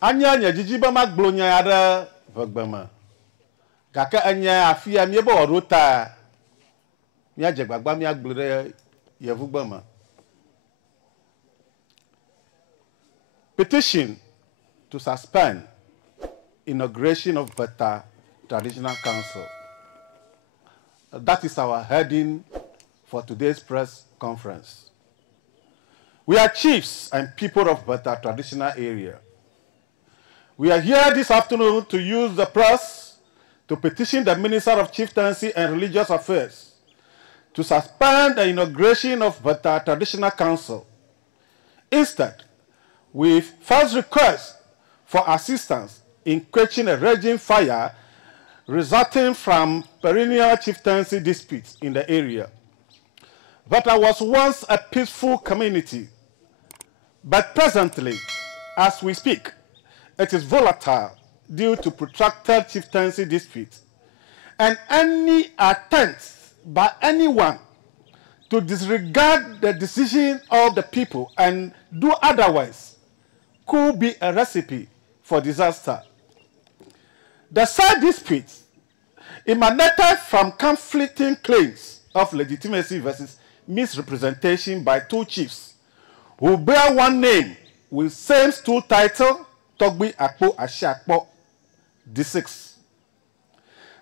Anya jijiba maglonya yada vagbama. Kaka anya afia mieba orota. Mia jegbagba mia glore yevugbama. Petition to suspend inauguration of Weta Traditional Council. That is our heading for today's press conference. We are chiefs and people of Weta traditional area. We are here this afternoon to use the press to petition the Minister of Chieftaincy and Religious Affairs to suspend the inauguration of Weta Traditional Council. Instead, we first request for assistance in quenching a raging fire resulting from perennial chieftaincy disputes in the area. Weta was once a peaceful community, but presently, as we speak, it is volatile due to protracted chieftaincy disputes, and any attempt by anyone to disregard the decision of the people and do otherwise could be a recipe for disaster. The side disputes emanated from conflicting claims of legitimacy versus misrepresentation by two chiefs who bear one name with same stool title, Togbi Akpo Ashiakpo D6.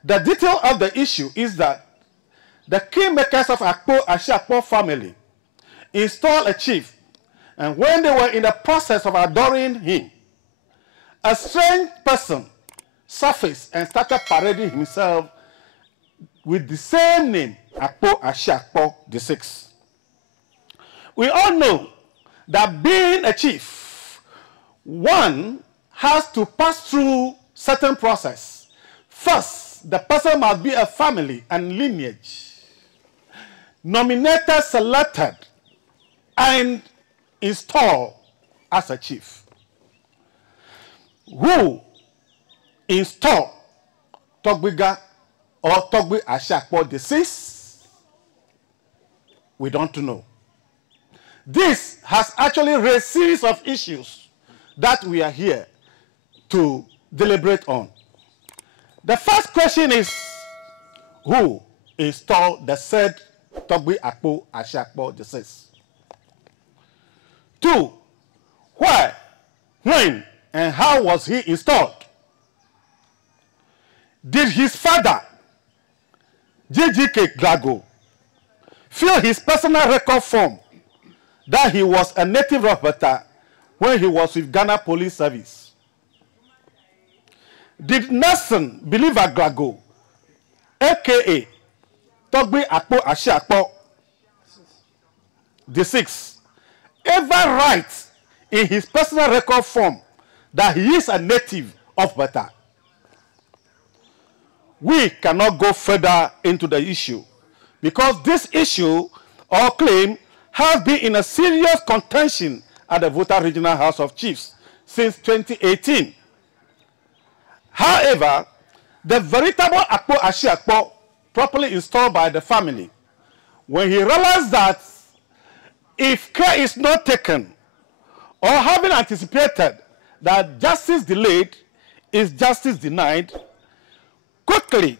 The detail of the issue is that the kingmakers of Akpo Ashiakpo family installed a chief, and when they were in the process of adoring him, a strange person surfaced and started parading himself with the same name, Akpo Ashiakpo D6. We all know that being a chief, one has to pass through certain process. First, the person must be a family and lineage, nominated, selected, and installed as a chief. Who installed Togbiga or Togbi Ashiakpo D6? We don't know. This has actually raised a series of issues that we are here to deliberate on. The first question is, who installed the said Togbi Akpo Ashiakpo D6? 2, where, when, and how was he installed? Did his father, JGK Glago, fill his personal record form that he was a native of Weta when he was with Ghana Police Service? Did Nelson Believer Glago, aka Togbi Akpo Ashiakpo D6, ever write in his personal record form that he is a native of Weta? We cannot go further into the issue because this issue or claim has been in a serious contention at the Weta Regional House of Chiefs since 2018. However, the veritable Akpo Ashiakpo, properly installed by the family, when he realized that if care is not taken, or having anticipated that justice delayed is justice denied, quickly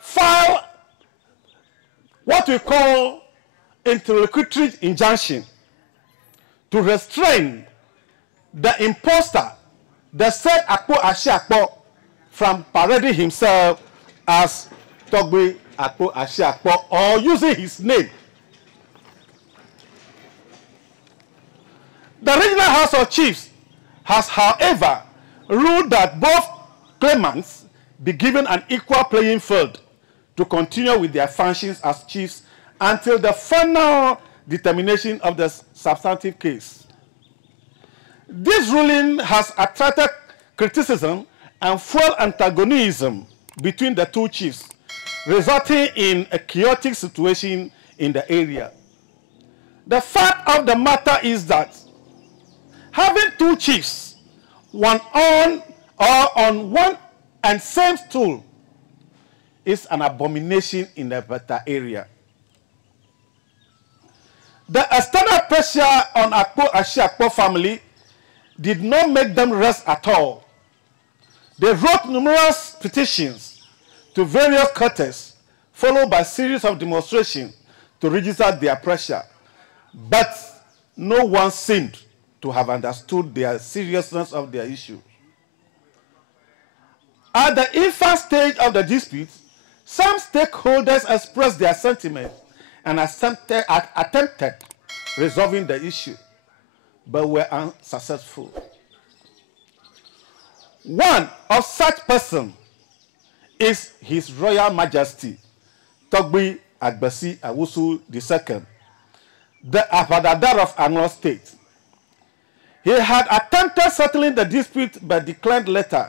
file what we call interlocutory injunction to restrain the imposter, the said Akpo Ashiakpo, from parading himself as Togbi Akpo Ashiakpo or using his name. The Regional House of Chiefs has, however, ruled that both claimants be given an equal playing field to continue with their functions as chiefs until the final determination of the substantive case. This ruling has attracted criticism and fueled antagonism between the two chiefs, resulting in a chaotic situation in the area. The fact of the matter is that having two chiefs, one on one and same stool, is an abomination in the Weta area. The external pressure on Akpo Ashiakpo family did not make them rest at all. They wrote numerous petitions to various quarters, followed by a series of demonstrations to register their pressure. But no one seemed to have understood the seriousness of their issue. At the infant stage of the dispute, some stakeholders expressed their sentiments and attempted resolving the issue, but were unsuccessful. One of such persons is His Royal Majesty, Togbi Agbasi Awusu II, the Abadadar of Anambra State. He had attempted settling the dispute but declined later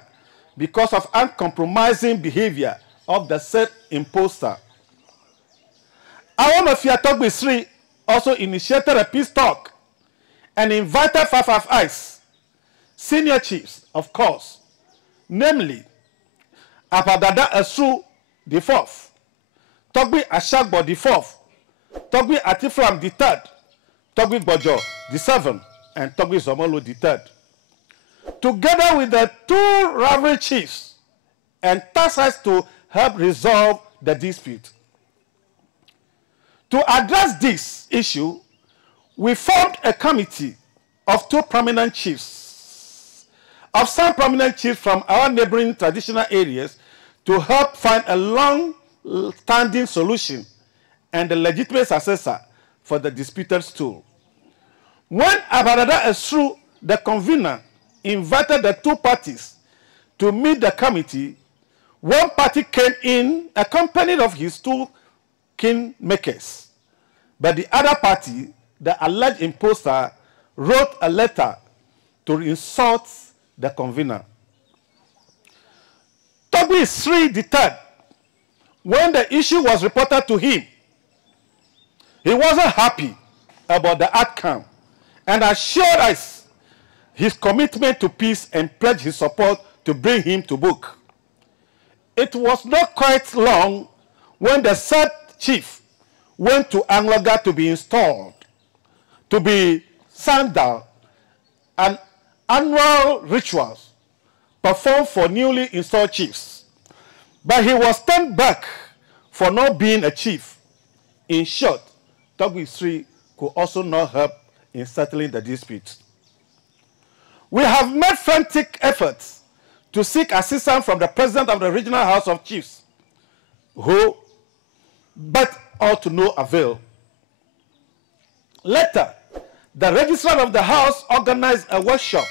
because of uncompromising behavior of the said imposter. Awamafia Togbi Sri also initiated a peace talk and invited 5 eyes, senior chiefs, of course, namely Apadada Asu the 4th, Togbi Ashagbo the 4th, Togbi Atifram the 3rd, Togbi Bojo the 7th, and Togbi Zomolo the 3rd. Together with the 2 rival chiefs, and tasked us to help resolve the dispute. To address this issue, we formed a committee of 2 prominent chiefs, of some prominent chiefs from our neighboring traditional areas, to help find a long-standing solution and a legitimate successor for the disputed stool. When Abadada Esru, the convener, invited the 2 parties to meet the committee, one party came in accompanied of his 2 kingmakers, but the other party, the alleged imposter, wrote a letter to insult the convener. Togbi Sri III, when the issue was reported to him, he wasn't happy about the outcome and assured us his commitment to peace and pledged his support to bring him to book. It was not quite long when the said chief went to Angloga to be installed, to be sandaled, and annual rituals performed for newly installed chiefs. But he was turned back for not being a chief. In short, Togbi Sri could also not help in settling the dispute. We have made frantic efforts to seek assistance from the president of the Regional House of Chiefs, but all to no avail. Later, the registrar of the house organized a workshop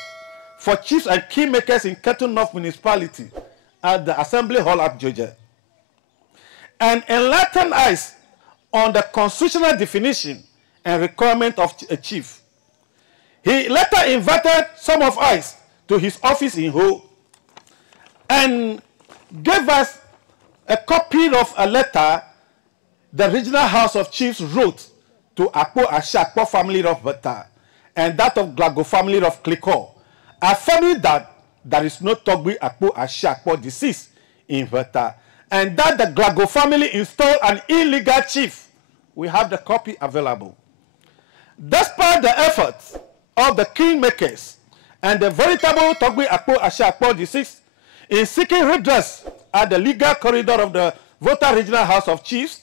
for chiefs and kingmakers in Ketu North Municipality at the Assembly Hall at Georgia, and enlightened us on the constitutional definition and requirement of a chief. He later invited some of us to his office in Ho and gave us a copy of a letter the Regional House of Chiefs wrote to Akpo Ashakpo family of Weta and that of Glago family of Kliko, affirming that there is no Togbi Akpo Ashakpo deceased in Weta and that the Glago family installed an illegal chief. We have the copy available. Despite the efforts of the kingmakers and the veritable Togbi Akpo Ashakpo deceased in seeking redress at the legal corridor of the Weta Regional House of Chiefs,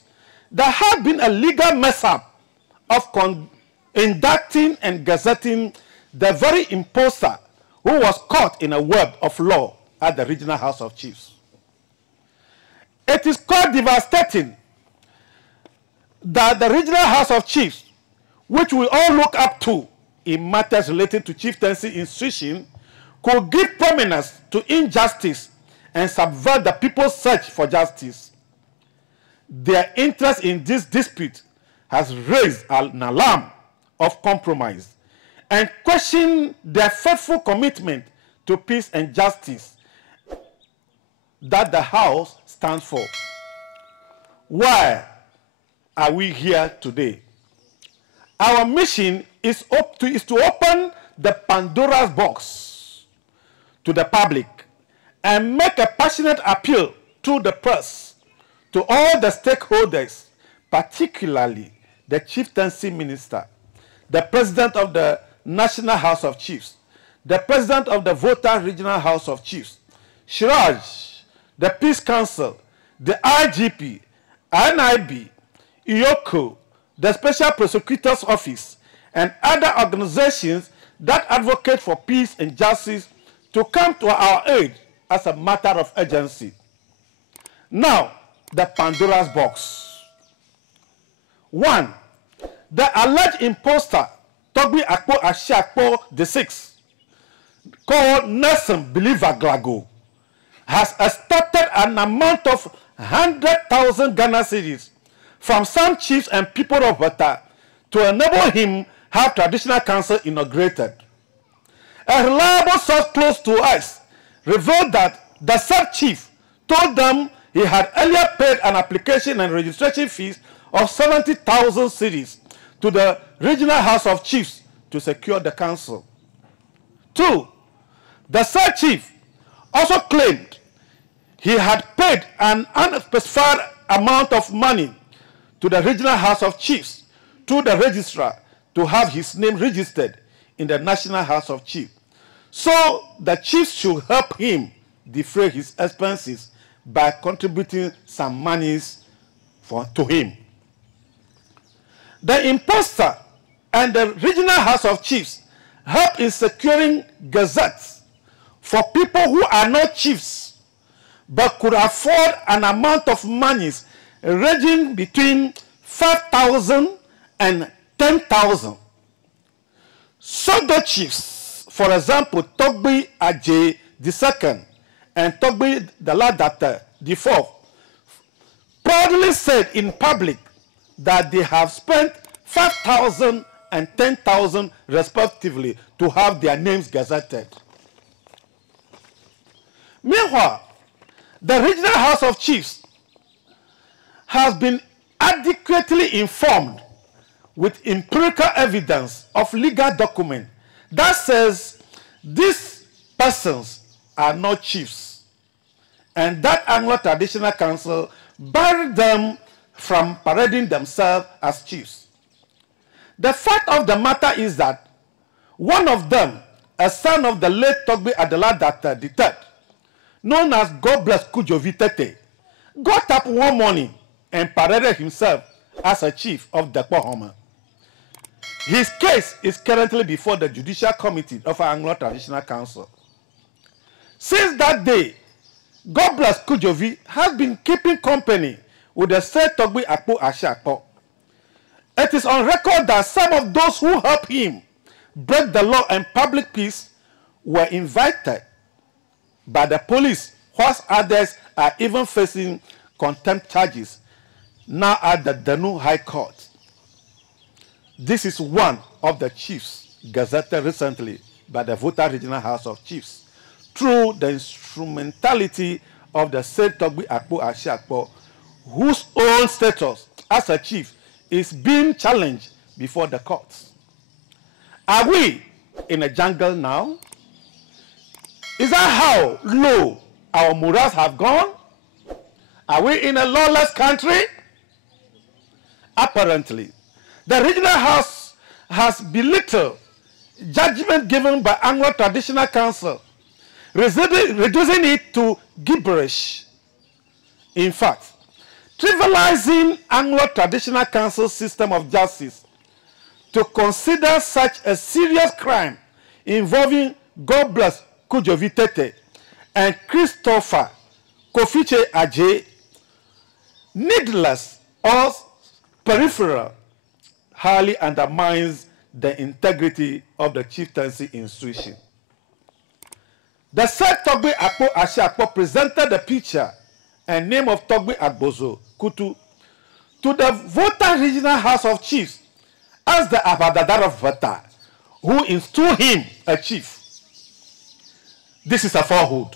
there had been a legal mess-up of inducting and gazetting the very imposter who was caught in a web of law at the Regional House of Chiefs. It is quite devastating that the Regional House of Chiefs, which we all look up to in matters related to chieftaincy institution, could give prominence to injustice and subvert the people's search for justice. Their interest in this dispute has raised an alarm of compromise and questioned their faithful commitment to peace and justice that the House stands for. Why are we here today? Our mission is to open the Pandora's box to the public and make a passionate appeal through the press to all the stakeholders, particularly the chieftaincy minister, the president of the National House of Chiefs, the president of the Weta Regional House of Chiefs, Shiraj, the Peace Council, the IGP, NIB, IOCO, the Special Prosecutor's Office, and other organizations that advocate for peace and justice to come to our aid as a matter of urgency. Now, the Pandora's box. 1. The alleged imposter, Togbi Akpo Ashiakpo VI, called Nelson Believer Glago, has extorted an amount of 100,000 Ghana cedis from some chiefs and people of Weta to enable him have traditional council inaugurated. A reliable source close to us revealed that the said chief told them he had earlier paid an application and registration fees of 70,000 cedis to the Regional House of Chiefs to secure the council. 2. The said chief also claimed he had paid an unspecified amount of money to the Regional House of Chiefs through the registrar to have his name registered in the National House of Chiefs. So the chiefs should help him defray his expenses by contributing some monies to him. The imposter and the Regional House of Chiefs help in securing gazettes for people who are not chiefs but could afford an amount of monies ranging between 5,000 and 10,000. Sodo chiefs, for example, Togbi Ajay II and Togbi Daladata IV, proudly said in public that they have spent 5,000 and 10,000 respectively to have their names gazetted. Meanwhile, the Regional House of Chiefs has been adequately informed with empirical evidence of legal document that says these persons are not chiefs, and that Anglo Traditional Council barred them from parading themselves as chiefs. The fact of the matter is that one of them, a son of the late Togbi Adeladata III, known as God Bless Kujovi Tete, got up one morning and paraded himself as a chief of the Pohoma. His case is currently before the Judicial Committee of Anglo Traditional Council. Since that day, God Bless Kujovi has been keeping company with the said Togbi Akpo Ashiakpo. It is on record that some of those who helped him break the law and public peace were invited by the police, whilst others are even facing contempt charges now at the Danu High Court. This is one of the chiefs gazetted recently by the Weta Regional House of Chiefs through the instrumentality of the said Togbi Akpo Ashiakpo, whose own status as a chief is being challenged before the courts. Are we in a jungle now? Is that how low our morals have gone? Are we in a lawless country? Apparently, the Regional House has belittled judgment given by Anglo Traditional Council, reducing it to gibberish. In fact, trivializing Anglo Traditional Council's system of justice to consider such a serious crime involving God Bless Kujovi Tete and Christopher Kofiche Ajay, needless or peripheral, highly undermines the integrity of the chieftaincy institution. The said Togbi Akpo Ashiakpo presented the picture and name of Togbi Agbozo Kutu to the Weta Regional House of Chiefs as the Abadadar of Weta, who installed him a chief. This is a falsehood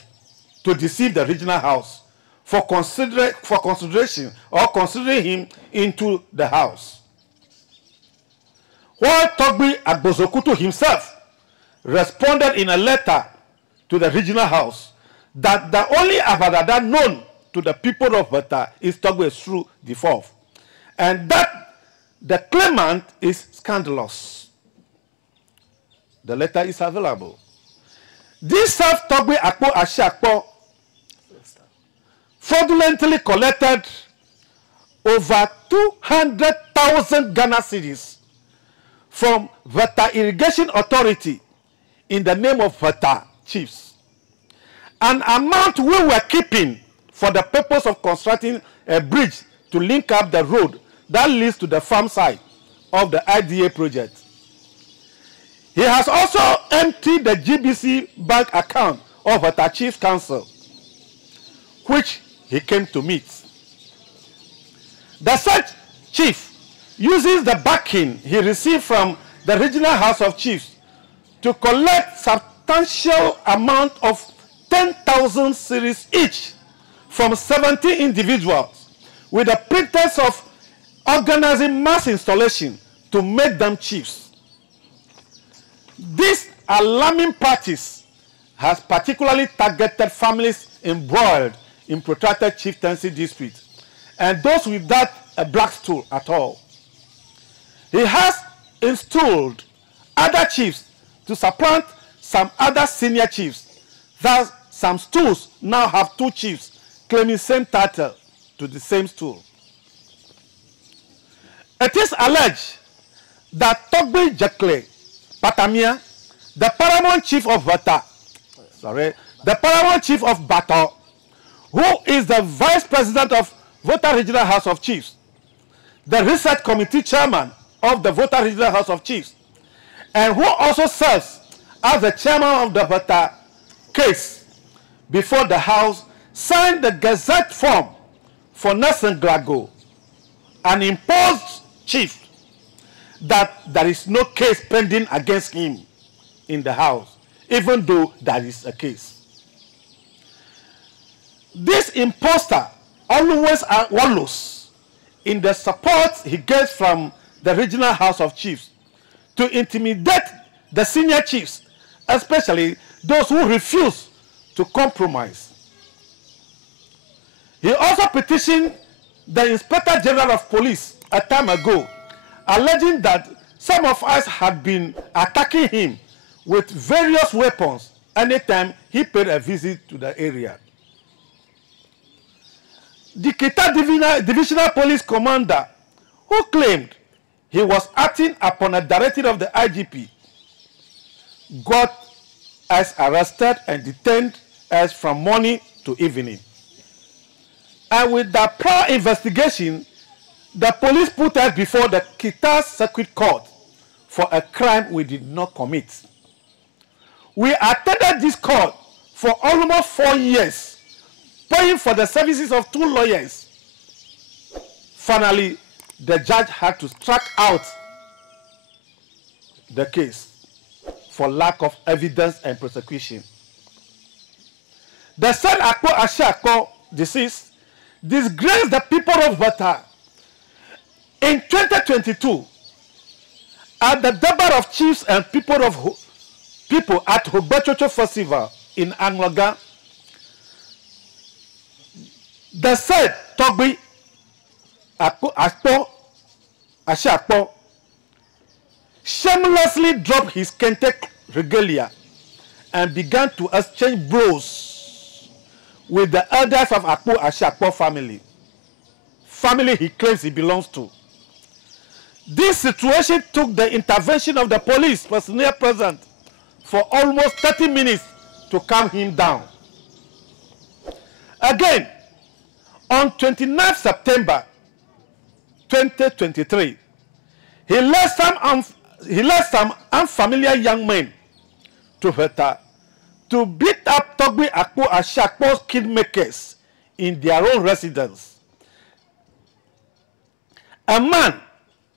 to deceive the Regional House for consideration or considering him into the house. While Togbi Agbozo Kutu himself responded in a letter to the Regional House that the only Abadadar known to the people of Weta is Togbi Esru IV, and that the claimant is scandalous. The letter is available. This self-Togbe Akpo Ashiakpo fraudulently collected over 200,000 Ghana cedis from Weta Irrigation Authority in the name of Weta chiefs. An amount we were keeping for the purpose of constructing a bridge to link up the road that leads to the farm side of the IDA project. He has also emptied the GBC bank account of Weta Chiefs Council, which he came to meet. The said chief uses the backing he received from the Regional House of Chiefs to collect substantial amount of 10,000 cedis each from 70 individuals with the pretense of organizing mass installation to make them chiefs. These alarming practice has particularly targeted families embroiled in protracted chieftaincy disputes and those without a black stool at all. He has installed other chiefs to supplant some other senior chiefs. Thus, some stools now have two chiefs claiming same title to the same stool. It is alleged that Togbe Jekle Patamia, the paramount chief of Weta, the paramount chief of Bato, who is the vice president of Weta Regional House of Chiefs, the research committee chairman of the Weta Regional House of Chiefs, and who also serves as the chairman of the Weta case before the House, signed the Gazette form for Nelson Glago, an imposed chief, that there is no case pending against him in the House, even though there is a case. This imposter always wallows in the support he gets from the Regional House of Chiefs to intimidate the senior chiefs, especially those who refuse to compromise. He also petitioned the Inspector General of Police a time ago, alleging that some of us had been attacking him with various weapons anytime he paid a visit to the area. The Kita Divisional Police Commander, who claimed he was acting upon a directive of the IGP, got us arrested and detained us from morning to evening. And with the prior investigation, the police put us before the Kita Circuit Court for a crime we did not commit. We attended this court for almost 4 years, paying for the services of 2 lawyers. Finally, the judge had to strike out the case for lack of evidence and prosecution. The said Akpo Ashiakpo deceased disgraced the people of Weta. In 2022, at the Dabar of Chiefs and people at Hobechocho Festival in Anwaga, the said Togbe Akpo Ashiakpo shamelessly dropped his kente regalia and began to exchange blows with the elders of Akpo Ashiakpo family he claims he belongs to. This situation took the intervention of the police personnel present for almost 30 minutes to calm him down. Again, on 29 September 2023, he led some unfamiliar young men to Weta to beat up Togbe Akpo Ashiakpo's kingmakers in their own residence. A man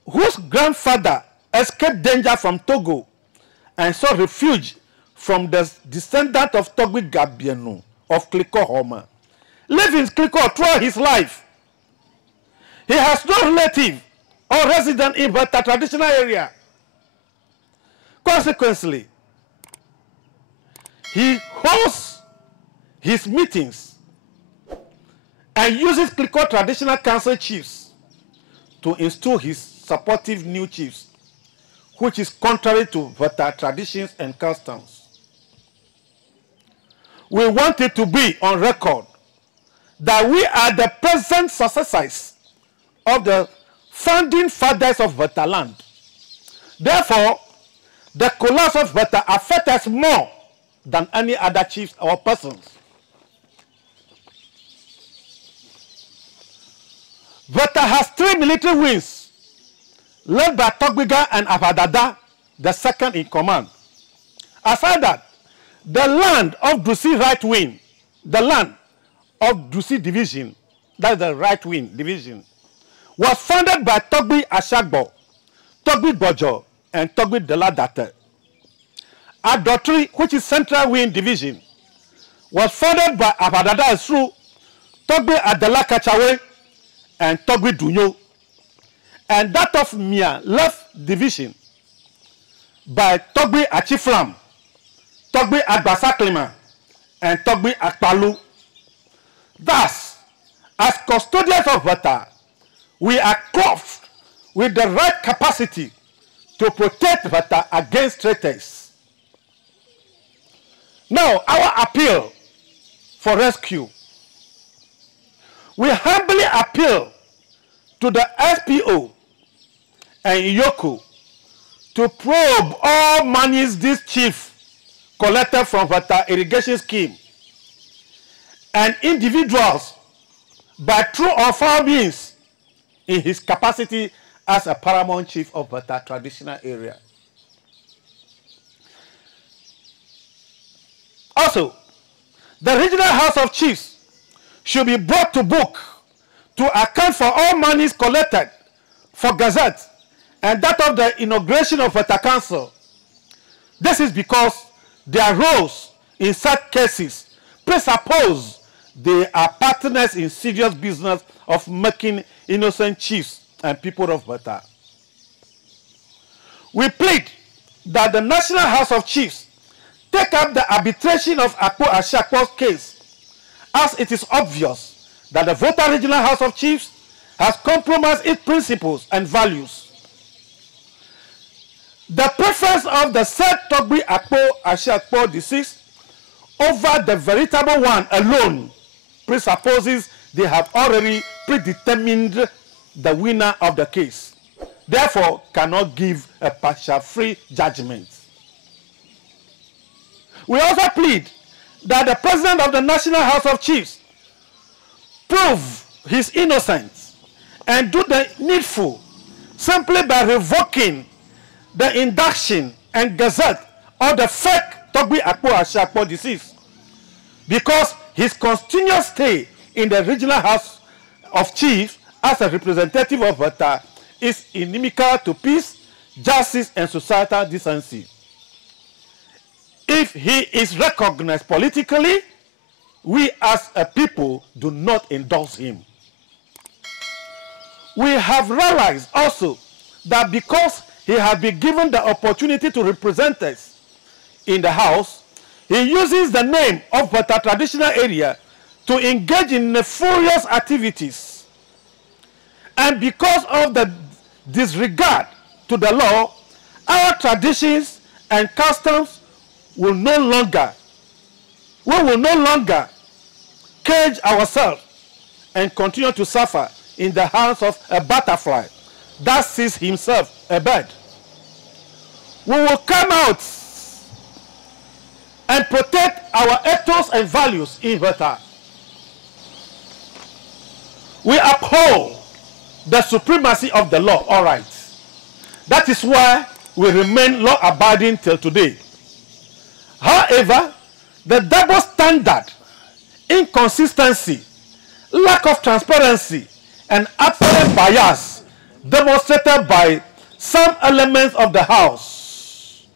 whose grandfather escaped danger from Togo and sought refuge from the descendant of Togbe Gabienu of Kliko Homa, lived in Kliko throughout his life. He has no relative or resident in Weta traditional area. Consequently, he hosts his meetings and uses Kliko traditional council chiefs to install his supportive new chiefs, which is contrary to Weta traditions and customs. we want it to be on record that we are the present successors of the founding fathers of Weta land. Therefore, the collapse of Weta affects us more than any other chiefs or persons. Weta has 3 military wings, led by Togbiga and Abadada, the second in command. Aside that, the land of Dusi right wing, the land of Dusi division, that is the right wing division, was founded by Togbi Ashagbo, Togbi Bojo, and Togbi Deladate. Adotri, which is central wing division, was founded by Abadada Esru, Togbi Adela Kachawe, and Togbi Dunyo. And that of Mia left division by Togbi Achiflam, Togbi Agbasaklima, and Togbi Akpalu. Thus, as custodians of Weta, we are clothed with the right capacity to protect Weta against traitors. Now, our appeal for rescue. We humbly appeal to the SPO and Iyoko to probe all monies this chief collected from Weta irrigation scheme and individuals by true or foul means in his capacity as a paramount chief of Weta traditional area. Also, the regional house of chiefs should be brought to book to account for all monies collected for Gazette and that of the inauguration of Weta Council. This is because their roles in such cases presuppose they are partners in serious business of making innocent chiefs and people of Weta. We plead that the National House of Chiefs take up the arbitration of Akpo Ashakpo's case, as it is obvious that the Weta Regional House of Chiefs has compromised its principles and values. The preference of the said Togbi Akpo Ashakpo deceased over the veritable one alone presupposes they have already predetermined the winner of the case, therefore cannot give a partial free judgment. We also plead that the President of the National House of Chiefs prove his innocence and do the needful simply by revoking the induction and gazette of the fake Togbi Akpo Ashakpo deceased, because his continuous stay in the Regional House of Chiefs as a representative of Weta is inimical to peace, justice, and societal decency. If he is recognized politically, we as a people do not endorse him. We have realized also that because he has been given the opportunity to represent us in the House, he uses the name of Weta traditional area to engage in nefarious activities. And because of the disregard to the law, our traditions and customs will no longer cage ourselves and continue to suffer in the hands of a butterfly that sees himself a bird. We will come out and protect our ethos and values in Weta. We uphold the supremacy of the law, all right. That is why we remain law-abiding till today. However, the double standard, inconsistency, lack of transparency, and apparent bias demonstrated by some elements of the House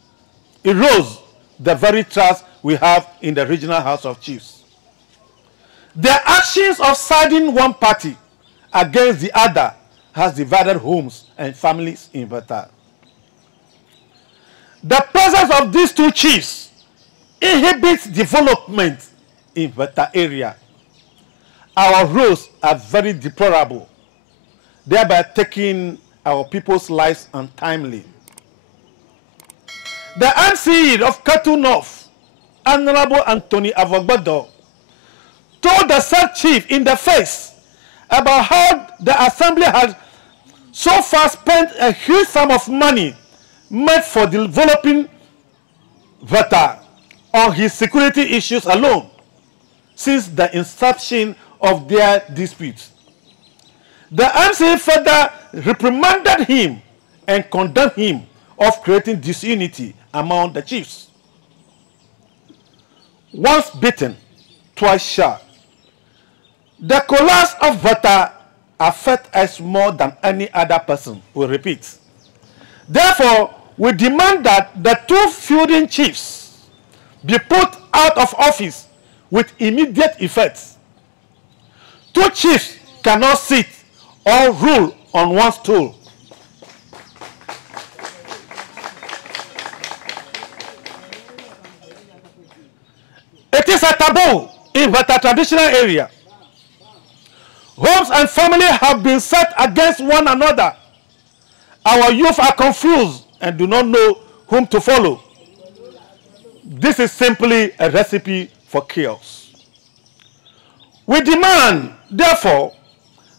erodes the very trust we have in the Regional House of Chiefs. The actions of siding one party against the other has divided homes and families in Weta. The presence of these two chiefs inhibits development in Weta area. Our roles are very deplorable, thereby taking our people's lives untimely. The MCE of Katu North Honorable Anthony Avogbodo, told the said chief in the face about how the assembly had so far spent a huge sum of money made for developing Weta on his security issues alone since the inception of their disputes. The MC further reprimanded him and condemned him of creating disunity among the chiefs. Once bitten, twice shy. The collapse of Weta affects us more than any other person, we repeat. Therefore, we demand that the two feuding chiefs be put out of office with immediate effect. Two chiefs cannot sit or rule on one stool. It is a taboo in Weta traditional area. Homes and family have been set against one another. Our youth are confused and do not know whom to follow. This is simply a recipe for chaos. We demand, therefore,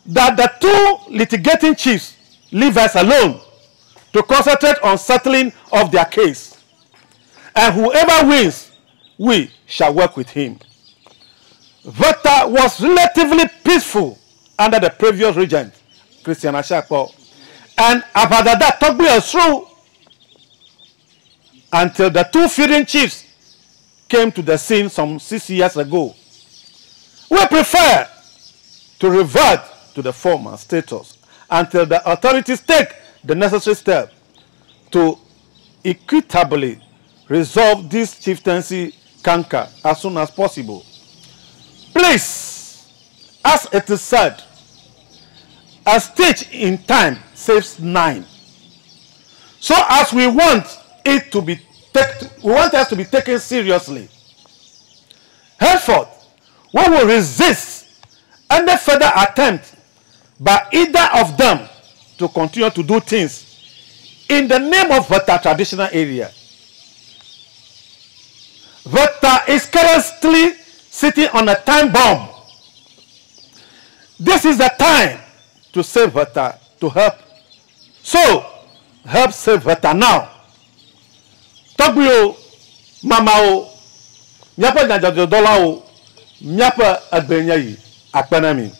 that the two litigating chiefs leave us alone to concentrate on settling of their case. And whoever wins, we shall work with him. Weta was relatively peaceful under the previous regent, Christian Ashakpo, and Abadada Togbi through until the two feuding chiefs came to the scene some 6 years ago. We prefer to revert to the former status until the authorities take the necessary step to equitably resolve this chieftaincy canker as soon as possible. Please, as it is said, a stitch in time saves 9. So as we want it to be us to be taken seriously. Henceforth, we will resist any further attempt by either of them to continue to do things in the name of Weta traditional area. Weta is currently sitting on a time bomb. This is the time to save Weta, to help. So, help save Weta now. Togbio, Mamao, Nyapa Najadola, Nyapa Adbenyayi, Akpanami.